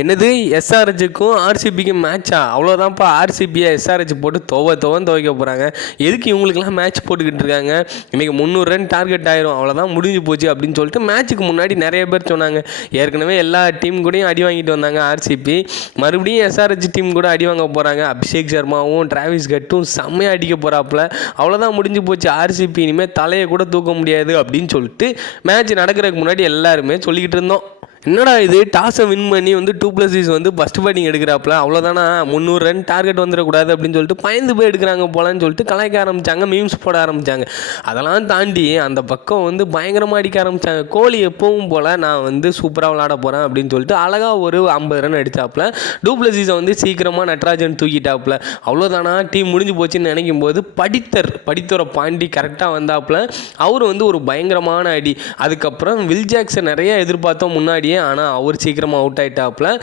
என்னது எஸ்ஆர்ஹெச்சுக்கும் ஆர்சிபிக்கும் மேட்சா அவ்வளோதான்ப்பா ஆர்சிபியை எஸ்ஆர்ஹெச் போட்டு துவ துவன் துவைக்க போகிறாங்க எதுக்கு இவங்களுக்குலாம் மேட்ச் போட்டுக்கிட்டு இருக்காங்க? இன்றைக்கி முந்நூறு ரன் டார்கெட் ஆயிரும். அவ்வளோதான் முடிஞ்சு போச்சு அப்படின்னு சொல்லிட்டு மேட்ச்சுக்கு முன்னாடி நிறைய பேர் சொன்னாங்க. ஏற்கனவே எல்லா டீம் கூடயும் அடி வாங்கிட்டு வந்தாங்க ஆர்சிபி மறுபடியும் எஸ்ஆர்ஹெச் டீம் கூட அடி வாங்க போகிறாங்க அபிஷேக் சர்மாவும் டிராவிஸ் கட்டும் செம்மையாக அடிக்க போகிறாப்புல அவ்வளோதான் முடிஞ்சு போச்சு. ஆர்சிபி இனிமேல் தலையை கூட தூக்க முடியாது அப்படின்னு சொல்லிட்டு மேட்ச் நடக்கிறதுக்கு முன்னாடி எல்லாருமே சொல்லிக்கிட்டு இருந்தோம். என்னடா இது? டாஸை வின் பண்ணி வந்து டூ ப்ளஸ் இஸ் வந்து ஃபஸ்ட் பேட்டிங் எடுக்கிறாப்புல அவ்வளோதானா முந்நூறு ரன் டார்கெட் வந்துடக்கூடாது அப்படின்னு சொல்லிட்டு பயந்து போய் எடுக்கிறாங்க போலான்னு சொல்லிட்டு கலாய்க்க ஆரம்பித்தாங்க மீம்ஸ் போட ஆரம்பித்தாங்க அதெல்லாம் தாண்டி அந்த பக்கம் வந்து பயங்கரமாக அடிக்க ஆரம்பித்தாங்க கோலி எப்பவும் போல் நான் வந்து சூப்பராக விளாட போகிறேன் அப்படின்னு சொல்லிட்டு அழகாக ஒரு ஐம்பது ரன் அடித்தாப்புல டூ ப்ளஸ் சீஸை வந்து சீக்கிரமாக நட்ராஜன் தூக்கிட்டாப்புல அவ்வளோதானா டீம் முடிஞ்சு போச்சுன்னு நினைக்கும் போது படித்தர் படித்தரை பாண்டி கரெக்டாக வந்தாப்புல அவர் வந்து ஒரு பயங்கரமான அடி. அதுக்கப்புறம் வில் ஜாக்ஸை நிறைய எதிர்பார்த்தோம் முன்னாடி. ஆனால் அவர் சீக்கிரமாக அவுட் ஆயிட்டாப்புல.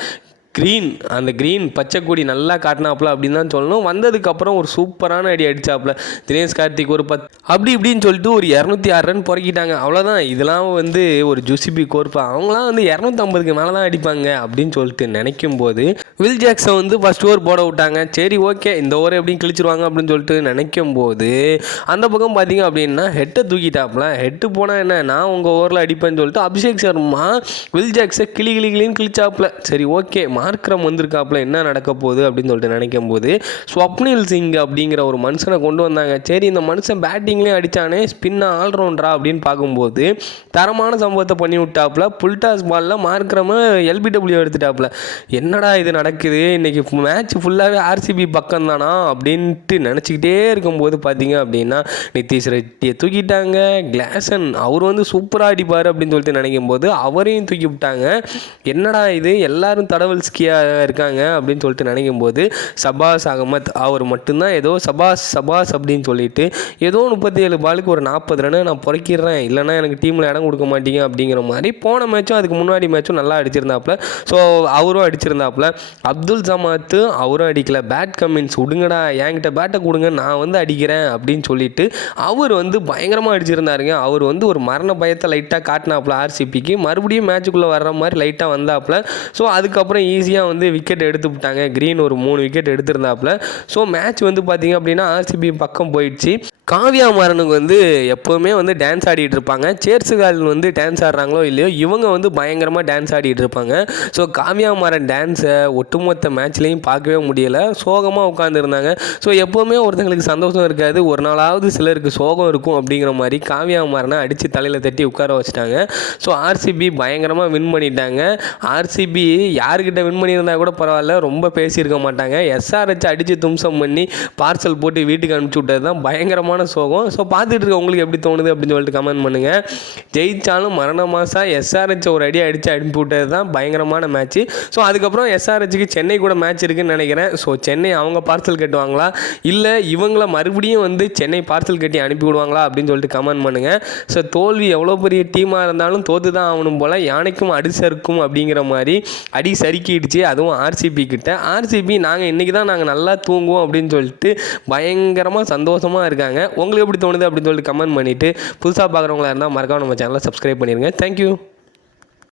க்ரீன் அந்த க்ரீன் பச்சை கொடி நல்லா காட்டினாப்புல அப்படின்னு தான் சொல்லணும். வந்ததுக்கப்புறம் ஒரு சூப்பரான அடி அடித்தாப்புல தினேஷ் கார்த்திக் ஒரு பத் அப்படி இப்படின்னு சொல்லிட்டு ஒரு இரநூத்தி ஆறு ரன் புறக்கிட்டாங்க அவ்வளோதான் இதெல்லாம் வந்து ஒரு ஜூசிபி கோர்ப்பா அவங்களாம் வந்து இரநூத்தம்பதுக்கு மேலே தான் அடிப்பாங்க அப்படின்னு சொல்லிட்டு நினைக்கும் போது வில் ஜாக்ஸை வந்து ஃபஸ்ட் ஓவர் போட விட்டாங்க. சரி ஓகே இந்த ஓவர் எப்படியும் கிழிச்சிருவாங்க அப்படின்னு சொல்லிட்டு நினைக்கும் போது அந்த பக்கம் பார்த்தீங்க அப்படின்னா ஹெட்டை தூக்கிட்டாப்புல. ஹெட்டு போனால் என்ன? நான் உங்கள் ஓவரில் அடிப்பேன்னு சொல்லிட்டு அபிஷேக் சர்மா வில் ஜாக்ஸை கிளி கிளி கிளின்னு கிழிச்சாப்புல. சரி ஓகே மார்க்கரம் வந்திருக்காப்புல என்ன நடக்க போகுது அப்படின்னு சொல்லிட்டு நினைக்கும் போது ஸ்வப்னில் சிங் அப்படிங்கிற ஒரு மனுஷனை கொண்டு வந்தாங்க. சரி இந்த மனுஷன் பேட்டிங்லேயும் அடித்தானே ஸ்பின்னா ஆல்ரவுண்டரா அப்படின்னு பார்க்கும்போது தரமான சம்பவத்தை பண்ணி விட்டாப்புல புல்டாஸ் பாலில் மார்க்கிரம எல்பிடபிள்யூ எடுத்துட்டாப்புல. என்னடா இது நடக்குது? இன்னைக்கு மேட்ச் ஃபுல்லாகவே ஆர்சிபி பக்கம் தானா அப்படின்ட்டு நினச்சிக்கிட்டே இருக்கும்போது பார்த்தீங்க அப்படின்னா நிதிஷ் ரெட்டியை தூக்கிட்டாங்க. கிளாசன் அவர் வந்து சூப்பராக அடிப்பார் அப்படின்னு சொல்லிட்டு நினைக்கும் போது அவரையும் தூக்கி விட்டாங்க. என்னடா இது? எல்லாரும் தடவல்ஸ்கியாக இருக்காங்க அப்படின்னு சொல்லிட்டு நினைக்கும் போது சபாஸ் அகமத் அவர் மட்டும்தான் ஏதோ சபாஸ் சபாஸ் அப்படின்னு சொல்லிட்டு ஏதோ முப்பத்தி ஏழு பாலுக்கு ஒரு நாற்பது ரன்னு நான் பிறக்கிறேன். இல்லைன்னா எனக்கு டீமில் இடம் கொடுக்க மாட்டீங்க அப்படிங்கிற மாதிரி போன மேட்சும் அதுக்கு முன்னாடி மேட்சும் நல்லா அடிச்சிருந்தாப்புல. ஸோ அவரும் அடிச்சிருந்தாப்புல. அப்துல் சமாத்து அவரும் அடிக்கல. பேட் கமின்ஸ் விடுங்கடா என்கிட்ட பேட்டை கொடுங்க நான் வந்து அடிக்கிறேன். அப்படின்னு சொல்லிட்டு அவர் வந்து பயங்கரமாக அடிச்சிருந்தாருங்க. அவர் வந்து ஒரு மரண பயத்தை லைட்டாக காட்டினாப்புல ஆர்சிபிக்கு மறுபடியும் மேட்சுக்குள்ளே வர்ற மாதிரி லைட்டாக வந்தாப்புல. ஸோ அதுக்கப்புறம் ஈஸியாக வந்து விக்கெட் எடுத்து விட்டாங்க. க்ரீன் ஒரு மூணு விக்கெட் எடுத்திருந்தாப்புல. ஸோ மேட்ச் வந்து பார்த்தீங்க அப்படின்னா ஆர்சிபி பக்கம் போயிடுச்சு. காவியா மாறனுக்கு வந்து எப்போவுமே வந்து டான்ஸ் ஆடிட்டு இருப்பாங்க. சேர்ஸுகால் வந்து டான்ஸ் ஆடுறாங்களோ இல்லையோ இவங்க வந்து பயங்கரமாக டான்ஸ் ஆடிட்டு இருப்பாங்க. ஸோ காவியா மாறன் டான்ஸை ஒட்டுமொத்த மேட்ச்லேயும் பார்க்கவே முடியலை. சோகமாக உட்காந்துருந்தாங்க ஸோ எப்போவுமே ஒருத்தங்களுக்கு சந்தோஷம் இருக்காது. ஒரு நாளாவது சிலருக்கு சோகம் இருக்கும் அப்படிங்கிற மாதிரி காவியா மாறனை அடித்து தலையில் தட்டி உட்கார வச்சுட்டாங்க. ஸோ ஆர்சிபி பயங்கரமாக வின் பண்ணிட்டாங்க. ஆர்சிபி யார்கிட்ட வின் பண்ணியிருந்தா கூட பரவாயில்ல. ரொம்ப பேசியிருக்க மாட்டாங்க. எஸ்ஆர்ஹெச் அடித்து தும்சம் பண்ணி பார்சல் போட்டு வீட்டுக்கு அனுப்பிச்சி விட்டது தான் பயங்கரமான சோகம். ஸோ பார்த்துட்டு இருக்க உங்களுக்கு எப்படி தோணுது அப்படின்னு சொல்லிட்டு கமெண்ட் பண்ணுங்கள் ஜெயித்தாலும் மரண மாதம் எஸ்ஆர்ஹெச் ஒரு அடி அடித்து அனுப்பி விட்டது தான் பயங்கரமான மேட்ச்சு ஸோ அதுக்கப்புறம் எஸ்ஆர்ஹெச்சுக்கு சென்னை கூட மேட்ச் இருக்குன்னு நினைக்கிறேன். ஸோ சென்னை அவங்க பார்சல் கட்டுவாங்களா? இல்லை இவங்கள மறுபடியும் வந்து சென்னை பார்சல் கட்டி அனுப்பி விடுவாங்களா அப்படின்னு சொல்லிட்டு கமெண்ட் பண்ணுங்கள் ஸோ தோல்வி எவ்வளோ பெரிய டீமாக இருந்தாலும் தோத்து தான் ஆகணும் போல் யானைக்கும் அடி சறுக்கும் அப்படிங்கிற மாதிரி அடி சறுக்கிடுச்சு. அதுவும் ஆர்சிபி கிட்ட. ஆர்சிபி நாங்கள் இன்றைக்கி தான் நாங்கள் நல்லா தூங்குவோம் அப்படின்னு சொல்லிட்டு பயங்கரமாக சந்தோஷமாக இருக்காங்க. உங்களுக்கு எப்படி தோணுது அப்படின்னு சொல்லிட்டு கமெண்ட் பண்ணிவிட்டு புதுசாக பார்க்குறவங்களா இருந்தால் மறக்காம நம்ம சேனலை சப்ஸ்கிரைப் பண்ணிடுங்க தேங்க்யூ